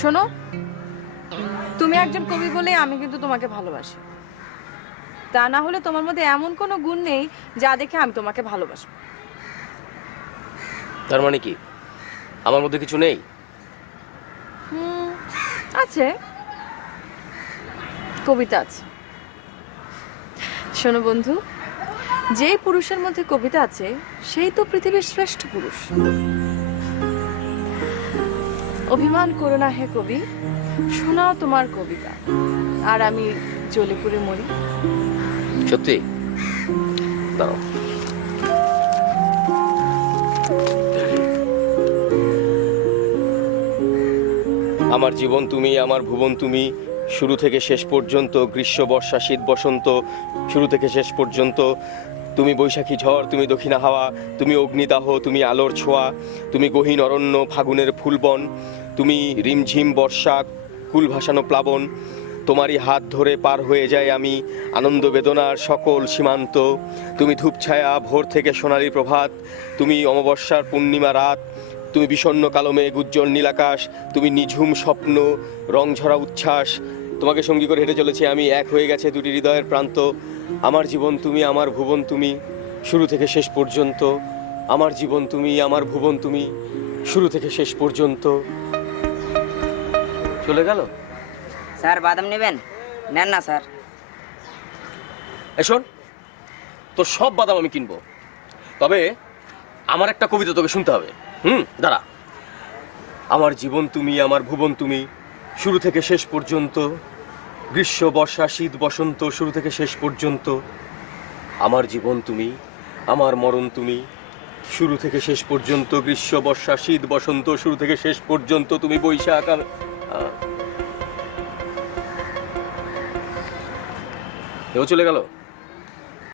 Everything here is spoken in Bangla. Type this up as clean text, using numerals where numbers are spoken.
শোনো, তুমি একজন কবি বলে আমি কিন্তু তোমাকে ভালোবাসি। তা না হলে তোমার মধ্যে এমন কোনো গুণ নেই যা দেখে আমি তোমাকে ভালোবাসবো। তার মানে কি আমার মধ্যে কিছু নেই? আছে, কবিতা আছে। শোনো বন্ধু, যেই পুরুষের মধ্যে কবিতা আছে সেই তো পৃথিবীর শ্রেষ্ঠ পুরুষ। অভিমান করো না হে কবি, শোনাও তোমার কবিতা, আর আমি জ্বলে পুড়ে মরি। সত্যি? দাঁড়াও। আমার জীবন তুমি, আমার ভুবন তুমি, শুরু থেকে শেষ পর্যন্ত, গ্রীষ্ম বর্ষা শীত বসন্ত, শুরু থেকে শেষ পর্যন্ত। তুমি বৈশাখী ঝড়, তুমি দক্ষিণা হাওয়া, তুমি অগ্নিদাহ, তুমি আলোর ছোঁয়া, তুমি গহীন অরণ্য ফাগুনের ফুলবন, তুমি রিমঝিম বর্ষা কুল ভাসানো প্লাবন। তোমারই হাত ধরে পার হয়ে যায় আমি আনন্দ বেদনার সকল সীমান্ত। তুমি ধূপছায়া ভোর থেকে সোনালী প্রভাত, তুমি অমাবস্যার পূর্ণিমা রাত, তুমি বিষণ্ণ কালো মেঘ উজ্জ্বল নীলাকাশ, তুমি নিঝুম স্বপ্ন রংঝরা উচ্ছ্বাস। তোমাকে সঙ্গী করে হেঁটে চলেছি আমি, এক হয়ে গেছে দুটি হৃদয়ের প্রান্ত। আমার জীবন তুমি, আমার ভুবন তুমি, শুরু থেকে শেষ পর্যন্ত। আমার জীবন তুমি, আমার ভুবন তুমি, শুরু থেকে শেষ পর্যন্ত। চলে গেল। স্যার বাদাম নেবেন? নেন না স্যার। শোন, তোর সব বাদাম আমি কিনবো, তবে আমার একটা কবিতা তোকে শুনতে হবে। দাঁড়া। আমার জীবন তুমি, আমার ভুবন তুমি, শুরু থেকে শেষ পর্যন্ত, গ্রীষ্ম বর্ষা শীত বসন্ত, শুরু থেকে শেষ পর্যন্ত। আমার জীবন তুমি, আমার মরণ তুমি, শুরু থেকে শেষ পর্যন্ত, গ্রীষ্ম বর্ষা শীত বসন্ত, শুরু থেকে শেষ পর্যন্ত। তুমি বৈশাখ এও চলে গেল।